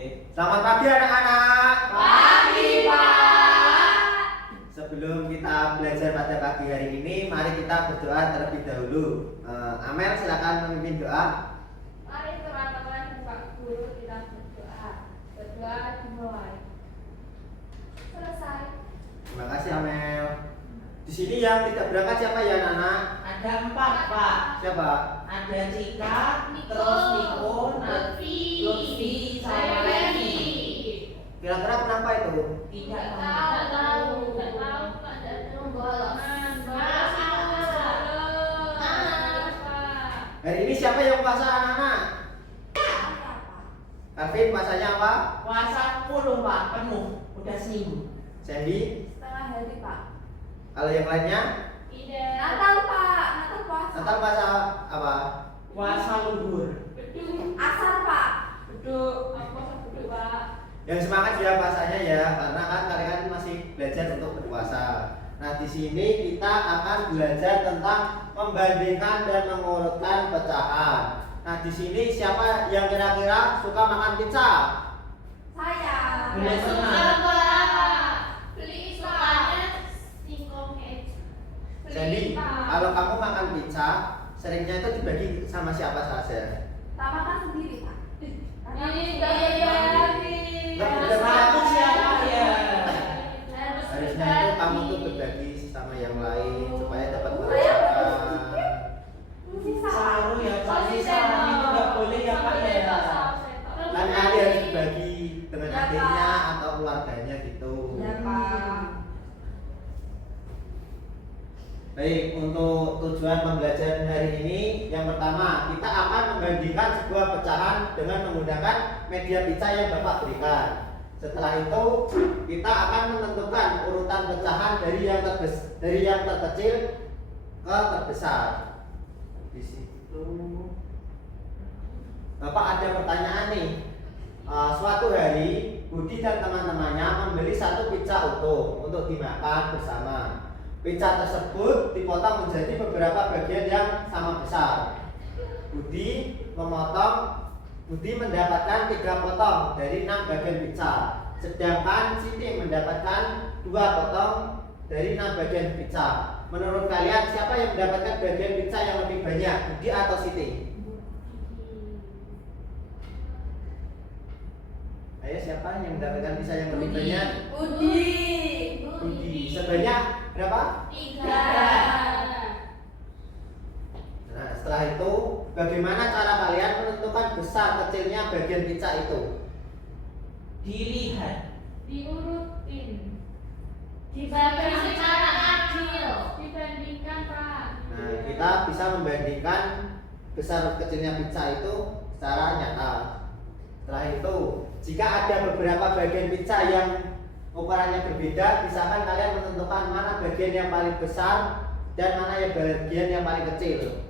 Selamat pagi anak-anak. Pagi, Pak. Sebelum kita belajar pada pagi hari ini, mari kita berdoa terlebih dahulu. Amel, silakan memimpin doa. Mari teman-teman dan Pak Guru kita berdoa. Berdoa dimulai. Selesai. Terima kasih Amel. Di sini yang tidak berangkat siapa ya anak-anak? Ada 4, Pak. Siapa? Ada Cika, Niko, terus Niko, Lutfi, sama Leni. Kira-kira kenapa itu? Tidak Nggak tahu. tahu, ada Bolos. Hari ini siapa yang puasa anak-anak? Kevin, puasanya apa? Puasa 10, Pak, penuh. Udah seminggu. Sandy? Setengah hari, Pak. Kalau yang lainnya? Tidak. Natal, Pak. Natal puasa. Natal puasa apa? Puasa luhur. Beduk. Asar, Pak. Beduk. Apa beduk, Pak? Yang semangat ya puasanya ya, karena kan kalian masih belajar untuk berpuasa. Nah, di sini kita akan belajar tentang membandingkan dan mengurutkan pecahan. Nah, di sini siapa yang kira-kira suka makan pizza? Saya. Boleh Suka, senang. Pak. Beli sukanya singkong aja. Jadi, Beli, Pak. kalau kamu makan pizza, seringnya itu dibagi sama siapa saja? Tak makan sendiri, Pak. Karena Ini sudah berbagi. Satu siapa ya? Harusnya itu kamu tuh berbagi sama yang lain supaya dapat Saya merasakan. Sisa. Selalu ya, Pak. Saran itu nggak boleh ya, Pak ya. Kan Ali harus berbagi dengan Ya, adiknya Pak. atau keluarganya gitu. Ya, Pak. Baik, untuk tujuan pembelajaran hari ini, yang pertama kita akan membandingkan sebuah pecahan dengan menggunakan media pizza yang Bapak berikan. Setelah itu kita akan menentukan urutan pecahan dari yang terkecil ke terbesar. Di situ Bapak ada pertanyaan nih. Suatu hari Budi dan teman-temannya membeli satu pizza utuh untuk dimakan bersama. Pizza tersebut dipotong menjadi beberapa bagian yang sama besar. Budi mendapatkan 3 potong dari 6 bagian pizza, sedangkan Siti mendapatkan 2 potong dari 6 bagian pizza. Menurut kalian siapa yang mendapatkan bagian pizza yang lebih banyak, Budi atau Siti? Ayo, siapa yang mendapatkan pizza yang lebih Budi. banyak? Budi. Budi. Sebanyak berapa? 3. Nah, setelah itu bagaimana cara kalian menentukan besar kecilnya bagian pizza itu? Dilihat. Diurutin. Dibagi secara adil. Dibandingkan, Pak. Nah, kita bisa membandingkan besar kecilnya pizza itu secara nyata. Setelah itu, jika ada beberapa bagian pizza yang ukurannya berbeda, misalkan kalian menentukan mana bagian yang paling besar dan mana yang bagian yang paling kecil.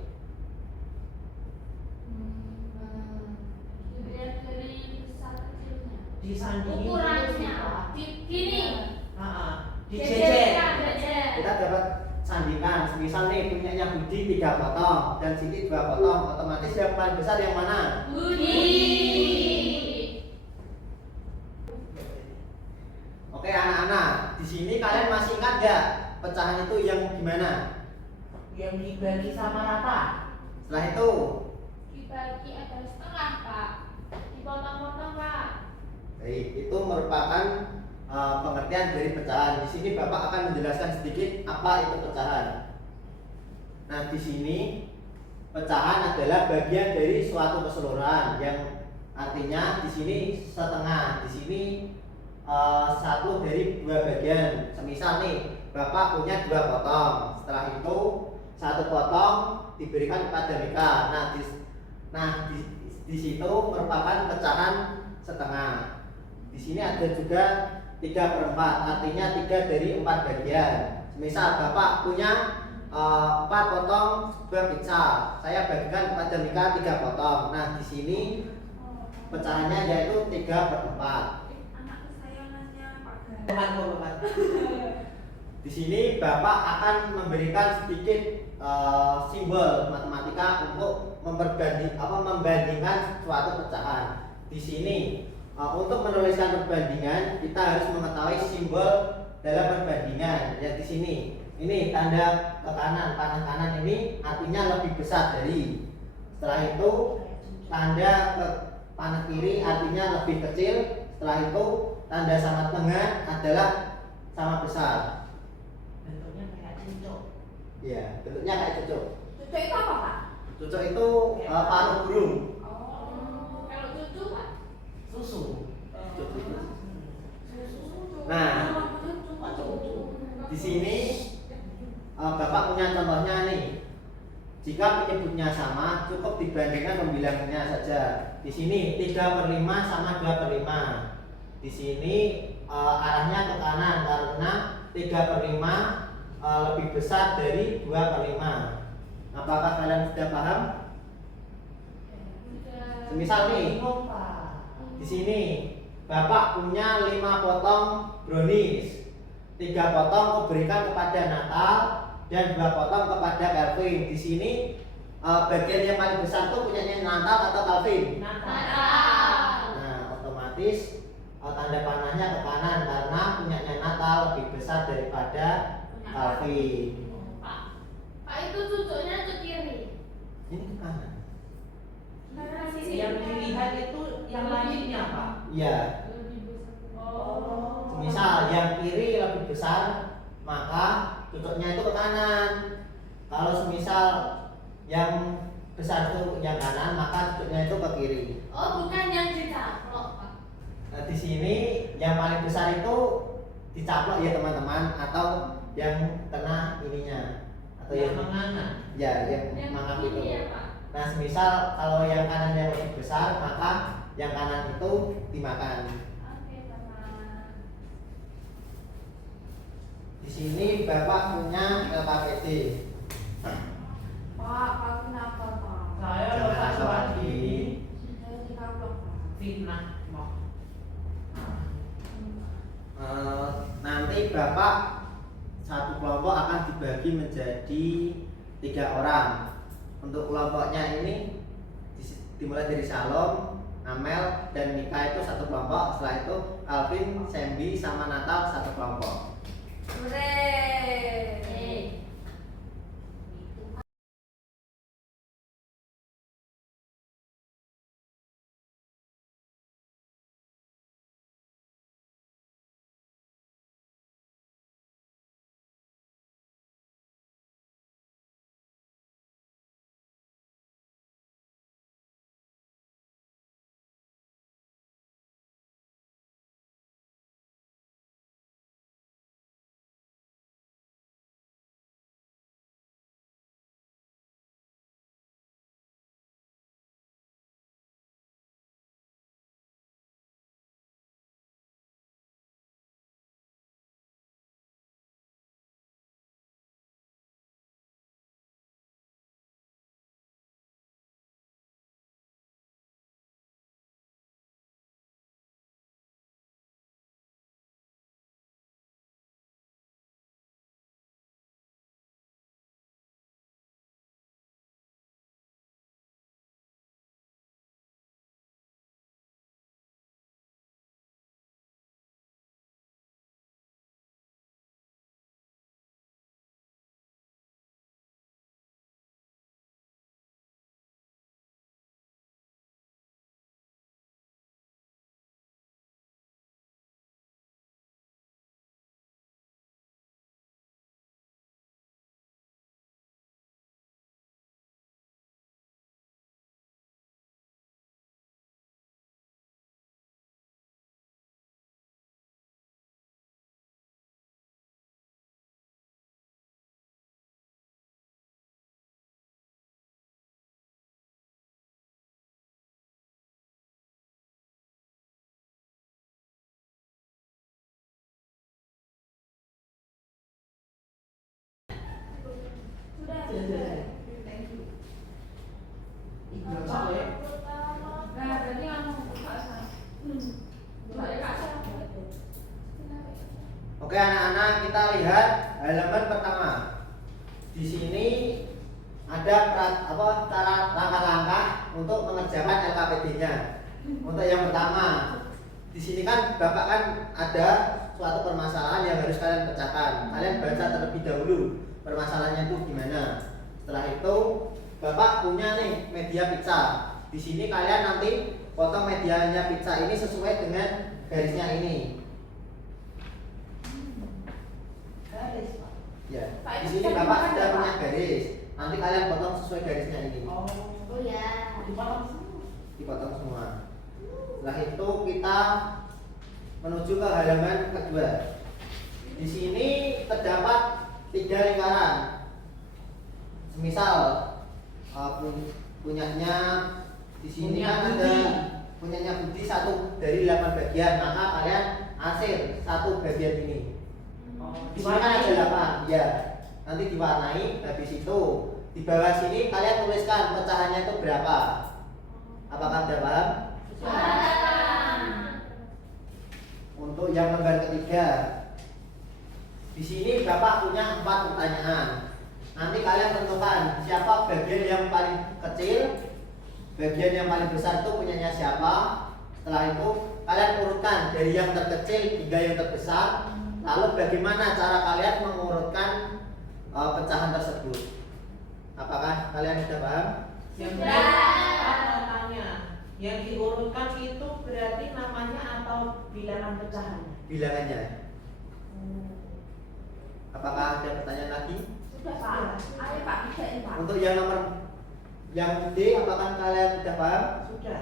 Dilihat dari besar kecilnya. Disandingin Ukurannya. dulu sih, Pak. Gini. Dijejer. Jejer. Kita dapat sandingkan, misal nih punyanya Budi 3 potong dan Siti 2 potong, otomatis yang paling besar yang mana? Budi. Oke anak-anak, di sini kalian masih ingat nggak pecahan itu yang gimana? Yang dibagi sama rata. Setelah itu, Dibagi ada setengah, Pak. Dipotong-potong, Pak. baik, itu merupakan pengertian dari pecahan. Di sini Bapak akan menjelaskan sedikit apa itu pecahan. Nah, di sini pecahan adalah bagian dari suatu keseluruhan yang artinya di sini setengah, di sini 1 dari 2 bagian. Semisal nih, Bapak punya 2 potong. Setelah itu 1 potong diberikan kepada Mika. Di situ merupakan pecahan setengah. Di sini ada juga 3/4, artinya 3 dari 4 bagian. Misal Bapak punya 4 potong sebuah pizza, saya bagikan kepada Mika 3 potong. Nah, di sini pecahannya yaitu 3/4. Anak kesayangannya Pak Gar. Bukan. Di sini Bapak akan memberikan sedikit simbol matematika untuk membandingkan suatu pecahan. Di sini Untuk menuliskan perbandingan kita harus mengetahui simbol dalam perbandingan. Yang di sini, ini tanda ke kanan, panah kanan ini artinya lebih besar dari. Setelah itu tanda ke panah kiri artinya lebih kecil. Setelah itu tanda sama tengah adalah sama besar. Bentuknya kayak cincok. Ya, bentuknya kayak cucuk. Cucu itu apa, Pak? Cucuk itu paruh burung. Oh, kalau cucu Pak? Susu. Cucuk itu. Susu. Nah, di sini Bapak punya contohnya nih. Jika penyebutnya sama, cukup dibandingkan pembilangnya saja. Di sini 3/5 sama 2/5. Di sini arahnya ke kanan karena 3/5 lebih besar dari 2/5. Apakah kalian sudah paham? Sudah. Semisal nih, Bingung, Pak. di sini Bapak punya 5 potong brownies. 3 potong kuberikan kepada Natal dan 2 potong kepada Calvin. Di sini bagian yang paling besar itu punyanya Natal atau Calvin? Natal. Nah, otomatis tanda panahnya ke kanan karena punyanya Natal lebih besar daripada Calvin. Pak itu cucunya ke kiri. Ini ke kanan. Karena sini. Yang dilihat itu yang lainnya, Pak. Iya. Lebih besar. Oh. Misal yang kiri lebih besar, maka cucuknya itu ke kanan. Kalau semisal yang besar itu yang kanan, maka cucuknya itu ke kiri. Oh, bukan yang dicaplok Pak. Nah, di sini yang paling besar itu dicaplok ya teman-teman, atau yang kena ininya, atau Yang yang menganga. ya yang Yang mangap ini itu. ya Pak. Nah, semisal kalau yang kanan yang lebih besar, maka yang kanan itu dimakan. Oke, Bapak. Di sini Bapak punya LKPD. Pak, Pak kenapa, Pak? Saya Jangan lupa asal lagi. Saya dikaplok, Pak. Fitnah. Mau. Nanti Bapak satu kelompok akan dibagi menjadi 3 orang. Untuk kelompoknya ini dimulai dari Salom, Amel, dan Mika itu satu kelompok. Setelah itu Alvin, Sembi, sama Natal satu kelompok. Hore. Nah, berarti langsung buka saya. Oke anak-anak, kita lihat halaman pertama. Di sini ada cara langkah-langkah untuk mengerjakan LKPD-nya. Untuk yang pertama, di sini kan Bapak kan ada suatu permasalahan yang harus kalian pecahkan. Kalian baca terlebih dahulu permasalahannya itu gimana. Setelah itu Bapak punya nih media pizza. Di sini kalian nanti potong medianya pizza ini sesuai dengan garisnya ini. Garis, Pak. Ya. Pak, Di itu sini bisa Bapak dimakan, sudah Pak? punya garis. Nanti kalian potong sesuai garisnya ini. Oh, Oh ya. dipotong semua. Dipotong semua. Setelah itu kita menuju ke halaman kedua. Di sini terdapat 3 lingkaran. Misal punyanya di sini Punya kan Budi. ada punyanya Budi 1 dari 8 bagian, maka kalian hasil 1 bagian ini. Oh, Di sini kan ada 8, ya. Nanti diwarnai. Habis itu di bawah sini kalian tuliskan pecahannya itu berapa. Apakah ada paham? Untuk yang lembar ketiga, di sini Bapak punya 4 pertanyaan. Nanti kalian tentukan siapa bagian yang paling kecil, bagian yang paling besar itu punyanya siapa. Setelah itu kalian urutkan dari yang terkecil hingga yang terbesar. Lalu bagaimana cara kalian mengurutkan pecahan tersebut? Apakah kalian sudah paham? Yang Sudah. tanya, yang diurutkan itu berarti namanya atau bilangan pecahan? Bilangannya. Apakah ada pertanyaan lagi? Sudah Pak. Ayo Pak, bisa ini Pak. Untuk yang nomor yang D, apakah kalian sudah paham? Sudah.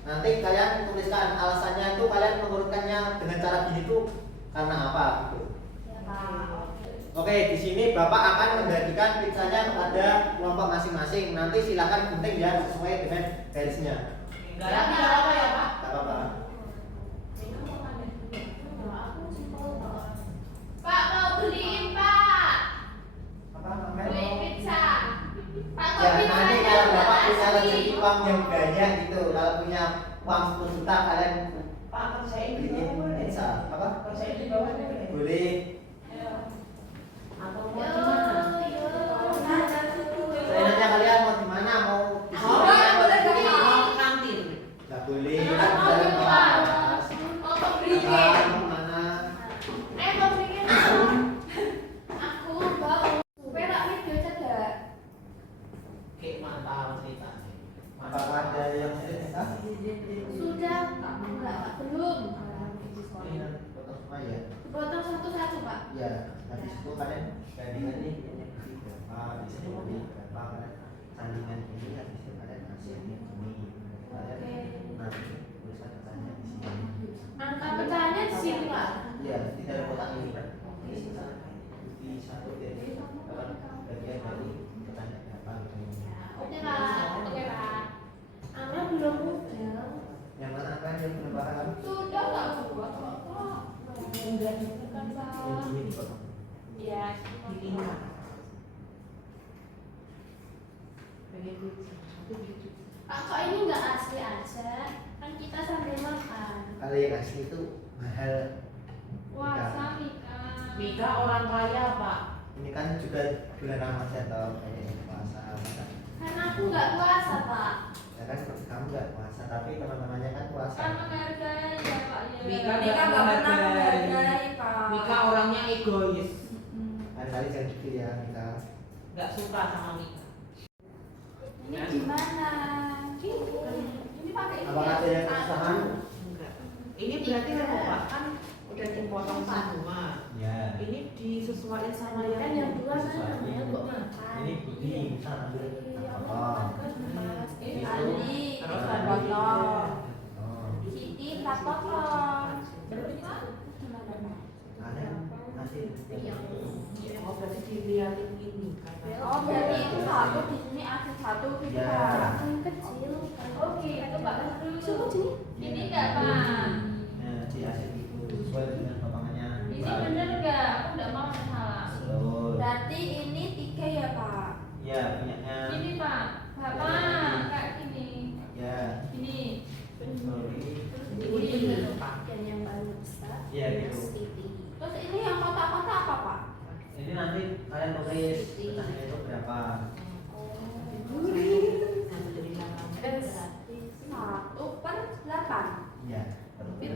Nanti kalian tuliskan alasannya itu kalian mengurutkannya dengan cara gini tuh karena apa gitu. Ya Pak. Oke, di sini Bapak akan membagikan pizzanya kepada kelompok masing-masing. Nanti silakan gunting ya sesuai dengan garisnya. Garam tidak apa ya, Pak? Gak apa-apa. Pak mau beliin Pak. Apa namanya? Beliin pizza. Pak kok Ya nanti pizzanya kalau nggak Bapak punya asli? rezeki uang yang banyak gitu, kalau punya uang 10 juta kalian Pak, kerjain di beliin bawah boleh? pizza. Apa? Kerjain di bawah boleh? Boleh. Atau mau di mana? Saya kalian mau di mana? Mau di sini? Oh, boleh, boleh, Di sini? boleh. Mau ke kantin? Nggak boleh. Mau Kan mau dalam Pak. kelas. Mau beliin. Mau mana? Mau beliin aku. Aku mau. Perak video cedak. Kayak mantap ceritanya. Apakah ada yang cerita? Sudah Pak. Enggak, belum. Ini potong semua ya. Dipotong satu-satu Pak. Ya, habis itu kalian bandingkan nih ini berapa, di sini berapa kalian sandingan ini, habis itu kalian hasilnya ini. Kalian nanti tuliskan katanya di sini. Angka pecahannya di sini Pak. Iya, di dalam kotak ini kan. Di satu dari bagian dari katanya berapa gitu. Oke Pak. Oke Pak. Angka belum mudah. Yang mana kan yang belum paham? Sudah tak buat kok. Enggak, Bukan Pak. Yang ini dipotong. Iya. dilihat. Pengen pizza. Satu gitu. Pak kok ini nggak asli aja? Kan kita sambil makan. Kalau yang asli itu mahal. Puasa Mika. Mika orang kaya, Pak. Ini kan juga bulan Ramadan atau kayak puasa. Karena aku nggak puasa Pak. Ya kan kamu nggak puasa, tapi teman-temannya kan puasa. Kan menghargai ya Pak ya. Mika Mika nggak pernah menghargai Pak. Mika orangnya egois. Kali-kali jangan gitu ya kita. Nggak suka sama Mika. Ini gimana? Ini pakai ini. Apakah ada yang kesusahan? Enggak. Ini berarti kan Pak kan udah dipotong semua. Ya. Ini disesuaikan sama yang Kan yang dua Sesuai. mana namanya kok makan? Ini budi bisa ambil apa? Ini Itu. Ali, Terus kita ada potong. Oh, Siti tak potong. ada masih. Oh berarti dilihatin ini karena Oh berarti itu satu di sini asli satu gitu Ya. Pak. Yang kecil. Oh gitu Pak. Coba sini. Ini enggak Pak. Nah, di hasil itu sesuai dengan potongannya. Ini bener enggak? Aku enggak mau salah. Betul. Berarti ini 3 ya Pak. Ya, punyanya. Ini Pak. Bapak kayak gini. Ya. Ini. Betul. ini Pak. Dan yang paling besar. Iya, gitu. Mas Titi. Terus ini yang kotak-kotak apa Pak? Ini nanti kalian tulis pecahannya itu berapa. Alhamdulillah. Berarti 1/8. Iya. Tapi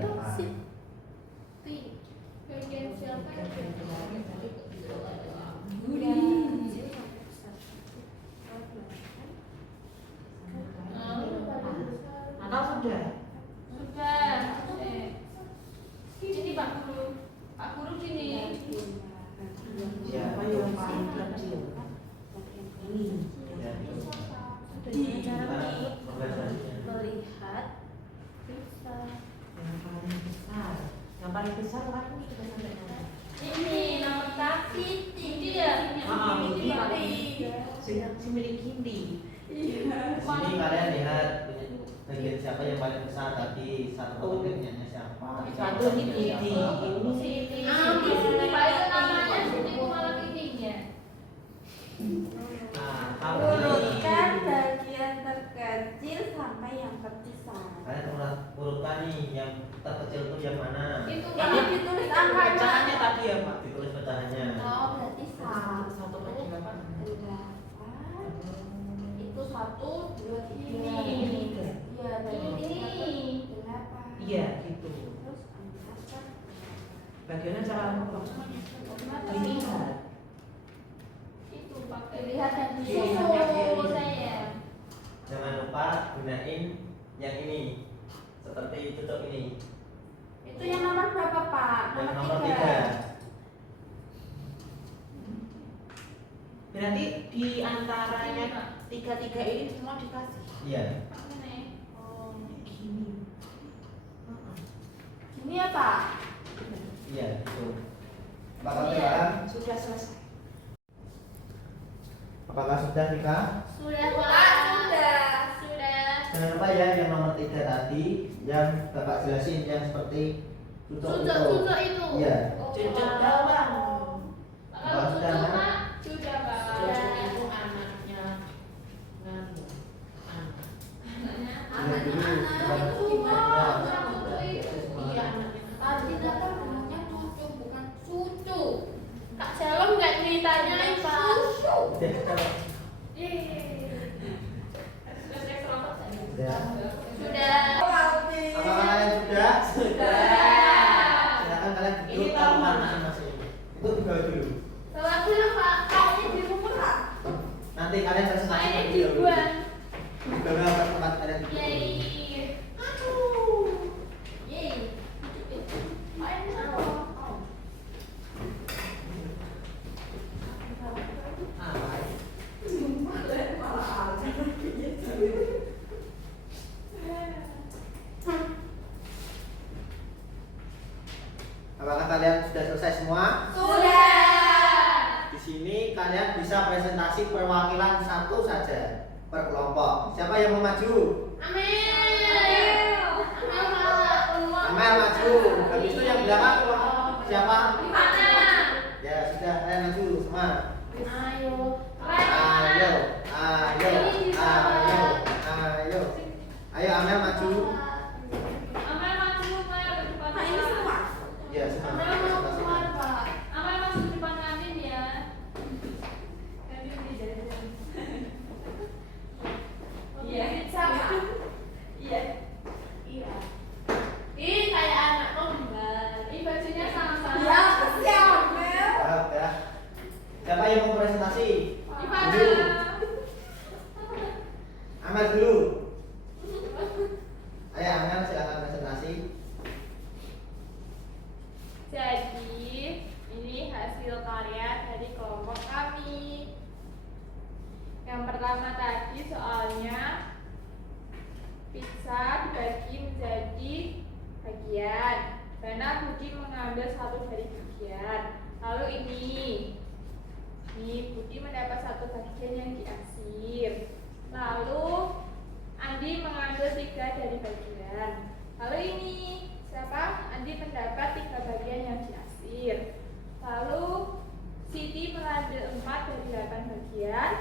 Yang paling besar. Yang paling besar aku sudah sampai mana? Ini nomor kaki tinggi ya. Budi paling Iya. si milik Kindi. Di sini kalian lihat bagian siapa yang paling besar tadi, satu pemiliknya siapa. Satu ini Kindi. Sini. Ah, Di sini Pak itu namanya sini malah ininya. Nah, kalau Urutkan ini bagian terkecil sampai yang terbesar. Kalian urutkan nih yang terkecil itu yang mana? Itu Ini Pak. ditulis angkanya. pecahannya tadi ya Pak. Ditulis pecahannya. Oh, berarti Satu per 8. 8. Itu 1, 2, 3. Ini. Iya, berarti Ini. 8. Iya, gitu. Terus 4 per Bagaimana cara dilihat? Itu pakai Dilihat dan susu saya. Jangan lupa gunain yang ini. Seperti tutup ini. Itu yang nomor berapa, Pak? Yang nomor 3. 3. Berarti di antaranya tiga-tiga ini semua dikasih. Iya. Ini. Oh, Gini. ini ya, Pak? Iya, itu. Apakah paham? Sudah selesai. Apakah sudah Nika? Sudah Pak, Pak. sudah. Sudah. Jangan lupa ya yang nomor 3 tadi yang Bapak jelasin yang seperti tutup itu. Susu itu. Iya. Cucuk bawang. Kalau susu Pak sudah Pak. Cucuk itu anaknya nganu. Anak. Iya, dulu. Anak-anak itu Iya. gimana? Iya anaknya. Tadi kan namanya cucu, bukan cucu. Kak Selom nggak ceritanya nih Pak. Susu. Sudah. Sudah. Apakah kalian sudah? Sudah. Silakan kalian Ini duduk tahu tempat mana? masing-masing. Itu juga dulu. Kalau dulu Pak. Kayaknya di rumah. Nanti kalian presentasi Mainnya terlebih di dahulu. buan. Beberapa tempat kalian duduk. Yeay. Aduh. Yeay. Main apa? Ah, Apakah kalian sudah selesai semua? Sudah. Di sini kalian bisa presentasi perwakilan satu saja per kelompok. Siapa yang mau maju? Amel. Amel malah. Amel maju. Habis itu yang belakang siapa? Ana. Ya sudah, kalian maju semua. Ayo. Ayo, ayo, ayo, ayo. Ayo Amel maju. Amel maju Mel ke depan. Nah, ini semua. Ya semua. Amel mau keluar Presentasi. Pak. Amel masuk di depan kantin ya. Kantin di jalan. Iya. Sama. Iya. Iya. Ih kayak anak kembar. Ih bajunya sama-sama. Ya, siap, Mel. Ya. Siapa yang mau presentasi? Gimana? Dulu. Amel dulu. Ayo Amel silakan presentasi. Jadi ini hasil karya dari kelompok kami. Yang pertama tadi soalnya pizza dibagi menjadi bagian. Karena Budi mengambil satu dari bagian. Lalu ini Budi mendapat satu bagian yang diakhir. Lalu Andi mengambil 3 dari bagian. Lalu ini siapa? Andi mendapat 3 bagian yang diakhir. Lalu Siti mengambil 4 dari 8 bagian.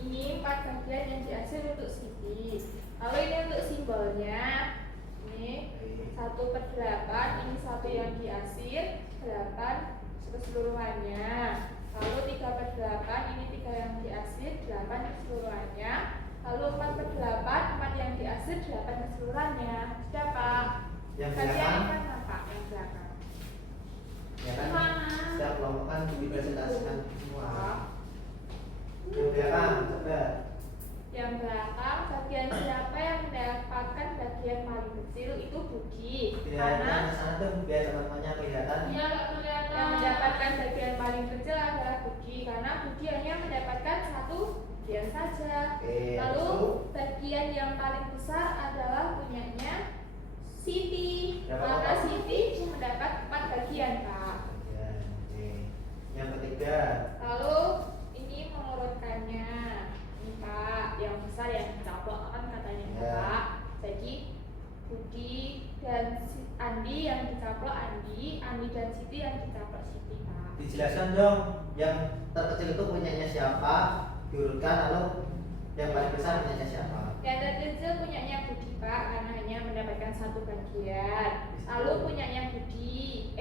Ini 4 bagian yang diakhir untuk Siti. Lalu ini untuk simbolnya. Ini 1/8, ini 1 yang diakhir, 8 keseluruhannya. Lalu 3/8, ini 3 yang diakhir, 8 keseluruhannya. Lalu 4/8, 4 yang diakhir, 8 keseluruhannya. Sudah Pak. Yang Bagian belakang. mana Pak? Yang belakang. Ya kan? Gimana? Setiap kelompok kan dipresentasikan semua. Pak. Yang belakang coba. Yang belakang, bagian siapa yang mendapatkan bagian paling kecil itu Budi. Kelihatan Karena ke sana tuh biar teman-temannya kelihatan. Iya, nggak kelihatan. Yang mendapatkan bagian paling kecil adalah Budi, karena Budi hanya mendapatkan 1 bagian saja. Oke, Lalu itu. bagian yang paling besar adalah punyanya Siti. Berapa Maka potong? Siti mendapat 4 bagian, Pak. Ya, oke. Yang ketiga. Lalu ini mengurutkannya. Ini Pak, yang besar yang dicaplok kan katanya Ya. Pak. Jadi Budi dan Andi yang dicaplok Andi dan Siti yang dicaplok Siti, Pak. Dijelaskan dong, yang terkecil itu punyanya siapa, diurutkan, lalu yang paling besar punyanya siapa. Yang terkecil punyanya Budi, Pak, karena hanya mendapatkan 1 bagian. Lalu punyanya Budi,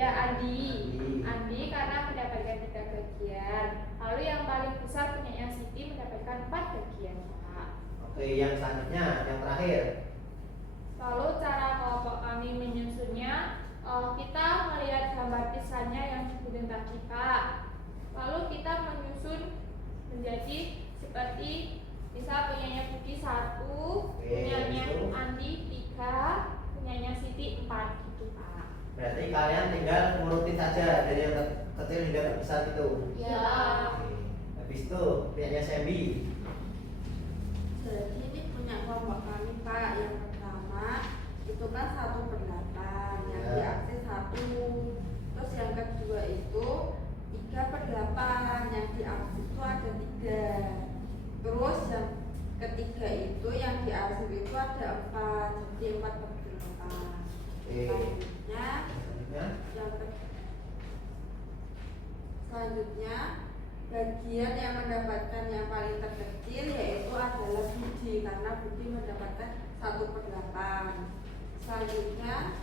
Andi. Andi karena mendapatkan 3 bagian. Lalu yang paling besar punyanya Siti mendapatkan 4 bagian, Pak. Oke, yang selanjutnya, yang terakhir. Lalu cara kelompok kami menyusunnya, kita melihat gambar pisannya yang dibikin tadi, Pak. Lalu kita menyusun menjadi seperti misal punyanya Budi 1, punyanya itu. Andi 3, punyanya Siti 4 gitu, Pak. Berarti kalian tinggal ngurutin saja dari yang kecil hingga terbesar itu. Ya. Oke. Habis itu punyanya Sembi. Jadi ini punya kelompok kami Pak. Yang pertama itu kan 1/8 yang Ya. diakses 1. Terus yang kedua itu 3/8 yang diakses itu ada 3. Terus yang ketiga itu yang diakses itu ada 4, jadi 4/8. Oke. Selanjutnya bagian yang mendapatkan yang paling terkecil yaitu adalah Budi karena Budi mendapatkan 1/8. Selanjutnya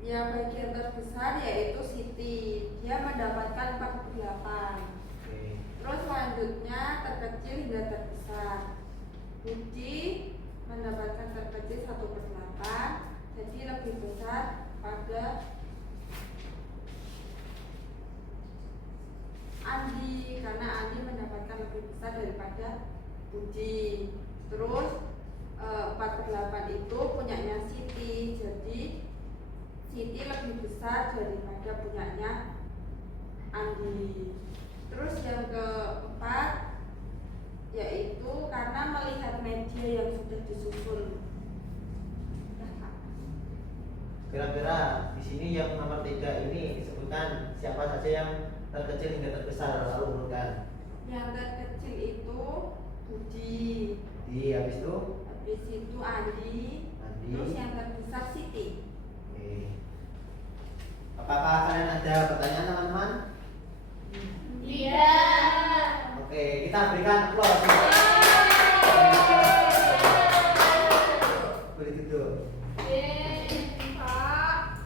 yang bagian terbesar yaitu Siti, dia mendapatkan 4/8. Oke. Terus selanjutnya terkecil hingga terbesar. Budi mendapatkan terkecil 1/8, jadi lebih besar pada Andi karena Andi mendapatkan lebih besar daripada Budi. Terus 4/8 itu punyanya Siti, jadi Siti lebih besar daripada punyanya Andi. Terus yang keempat yaitu karena melihat media yang sudah disusun. Kira-kira di sini yang nomor 3 ini disebutkan siapa saja yang terkecil hingga terbesar, lalu urutkan. Yang terkecil itu Budi, Habis itu habis itu Andi, terus yang terbesar Siti. Oke. Apakah kalian ada pertanyaan teman-teman? Iya. Oke, kita berikan aplaus. Boleh duduk. Pak.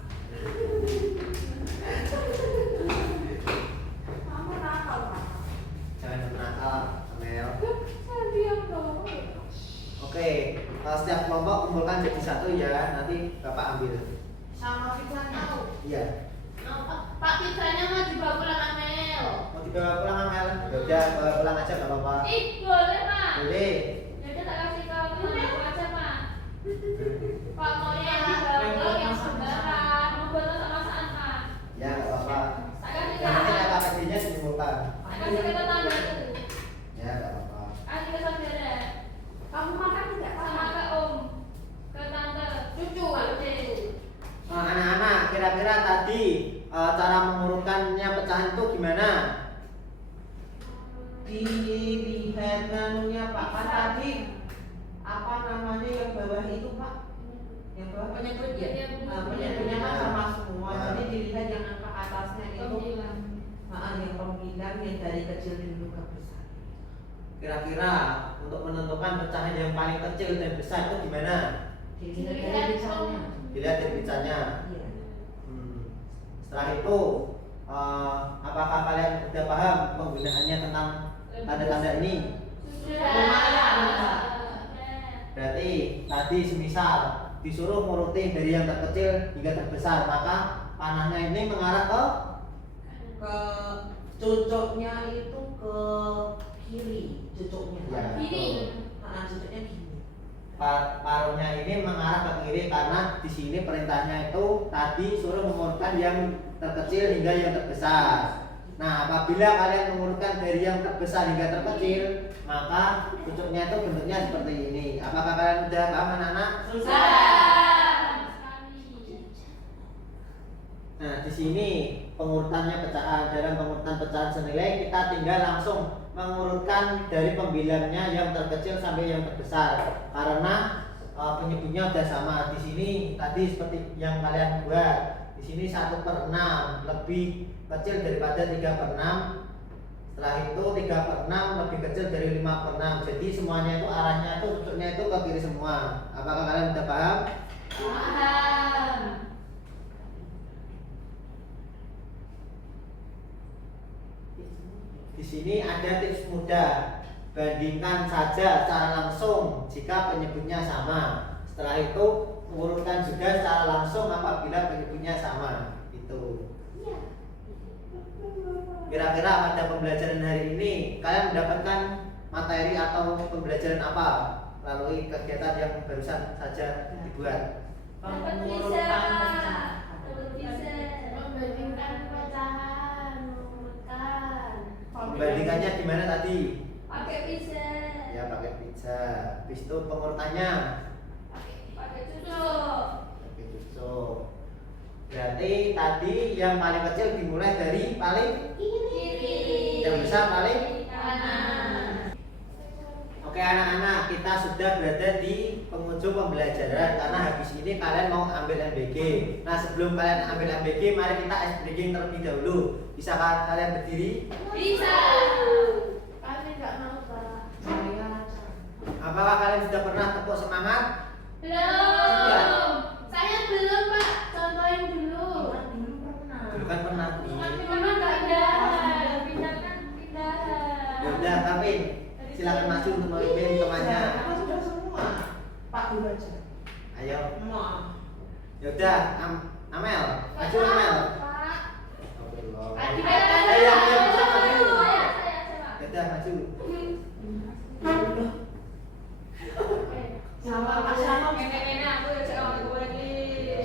Kamu nakal Pak. Jangan nakal, Amel. Saya diam dong. Oke, setiap kelompok kumpulkan jadi 1 ya. Nanti Bapak ambil. Sama Fitran tahu. Iya. Pak pizzanya mau dibawa pulang Amel. Mau dibawa pulang Amel? Ya udah, bawa pulang aja nggak apa-apa. Ih, boleh, Pak. Boleh. Jadi tak kasih tahu teman aku aja, Pak. Pak maunya dibawa pulang yang sembarang. Mau buat masakan, Pak. Ya nggak apa-apa. Tak kasih Yang penting tahu. kata kerjanya dikumpulkan. Tak kasih ke tetangga itu. Ya nggak apa-apa. Kasih ke saudara. Kamu makan tidak Sama ke om. Ke tante. Cucu. Pak Ude. Nah, anak-anak, kira-kira tadi cara mengurutkannya pecahan itu gimana? Dilihat nanunya Pak, kan tadi apa namanya yang bawah itu Pak? Yang bawah Penyebutnya. penyebutnya kan sama semua. Nah. Jadi dilihat yang angka atasnya itu Pembilang. yang pembilang yang dari kecil dulu ke besar. Kira-kira untuk menentukan pecahan yang paling kecil dan besar itu gimana? Dilihat dari misalnya. Dilihat dari picanya. Iya. Setelah itu, apakah kalian sudah paham penggunaannya tentang tanda-tanda ini? Sudah. Berarti tadi semisal disuruh ngurutin dari yang terkecil hingga terbesar, maka panahnya ini mengarah ke Ke cucuknya itu ke kiri, cucuknya. Ya. Kiri. Cucuknya gini. paruhnya ini mengarah ke kiri karena di sini perintahnya itu tadi suruh mengurutkan yang terkecil hingga yang terbesar. Nah, apabila kalian mengurutkan dari yang terbesar hingga terkecil, maka cucuknya itu bentuknya seperti ini. Apakah kalian sudah paham anak-anak? Susah. sini pengurutannya pecahan. Dalam pengurutan pecahan senilai kita tinggal langsung mengurutkan dari pembilangnya yang terkecil sampai yang terbesar. Karena penyebutnya sudah sama. Di sini tadi seperti yang kalian buat. Di sini 1/6 lebih kecil daripada 3/6. Setelah itu 3/6 lebih kecil dari 5/6. Jadi semuanya itu arahnya itu bentuknya itu ke kiri semua. Apakah kalian sudah paham? Paham. Di sini ada tips mudah. Bandingkan saja secara langsung jika penyebutnya sama. Setelah itu urutkan juga secara langsung apabila penyebutnya sama. Itu. Kira-kira pada pembelajaran hari ini kalian mendapatkan materi atau pembelajaran apa melalui kegiatan yang barusan saja dibuat? Dapat bisa. Pengurutan pecahan. Dapat bisa. Membandingkan pecahan, mengurutkan. Membandingkannya gimana tadi? Pakai bisa. Ya pakai pizza. Habis itu pengurutannya Pakai cucuk. pakai cucuk. Berarti tadi yang paling kecil dimulai dari paling Kiri. yang besar paling. Kanan. Oke anak-anak, kita sudah berada di penghujung pembelajaran karena habis ini kalian mau ambil MBG. Nah sebelum kalian ambil MBG, mari kita ice breaking terlebih dahulu. Bisa kalian berdiri? Bisa. Kami nggak mau, Pak. Apakah kalian sudah pernah tepuk semangat? Belum. Saya belum, Pak. Contohin dulu. Dulu kan pernah. Memang nggak pindahan. Pindahan. Ya udah, tapi silakan maju untuk memimpin temannya. Kan sudah semua. Pak dulu aja. Ayo. Mau. Ya udah, Amel, maju Amel. Pak. Astagfirullah. Ayo, Ayo, bisa maju. Saya. Ya udah, maju. Sama Pak Salom. Nenek-nenek aku ya cek orang tua lagi.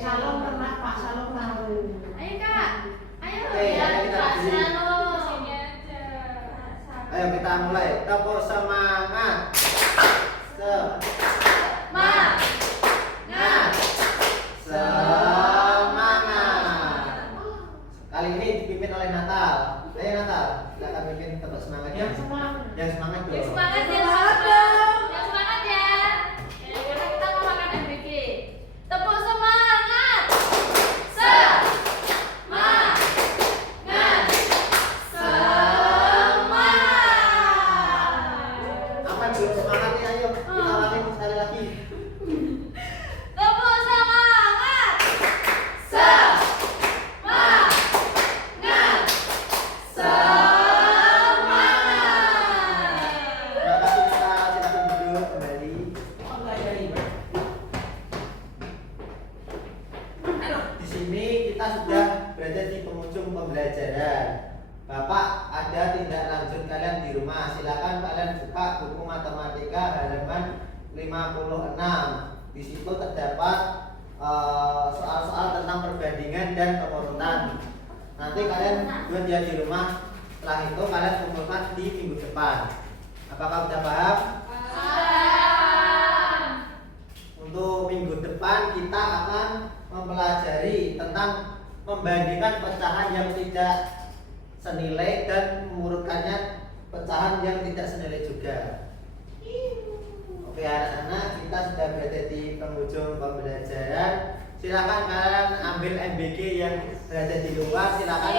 Salom pernah, Pak Salom tahu. Ayo, Kak. Ayo. Ayo, kita Kak berdiri. Shalom. Sini aja. Ayo kita mulai. Tepuk semangat. Ma. Semangat. Kali ini dipimpin oleh Natal. Ayo Natal, silakan pimpin tepuk semangatnya. Yang semangat. Yang semangat dong. Yang semangat ya. Yang semangat ya. Karena kita mau makan MBG. Tepuk semangat. Semangat. Semangat. Apa yang belum semangatnya? Ayo kita ulangin sekali lagi. Tepuk semangat. Semangat. Terima kasih Natal. Silakan duduk kembali. Di sini kita sudah berada di penghujung pembelajaran. Bapak ada tindak lanjut kalian di rumah. Silakan kalian buka buku matematika halaman 56. Di situ terdapat soal-soal tentang perbandingan dan pengurutan. Nanti kalian buat dia di rumah. Setelah itu kalian kumpulkan di minggu depan. Apakah sudah paham? Untuk minggu depan kita akan mempelajari tentang membandingkan pecahan yang tidak senilai dan mengurutkannya pecahan yang tidak senilai juga. Oke anak-anak, kita sudah berada di penghujung pembelajaran. Silakan kalian ambil MBG yang berada di luar. Silakan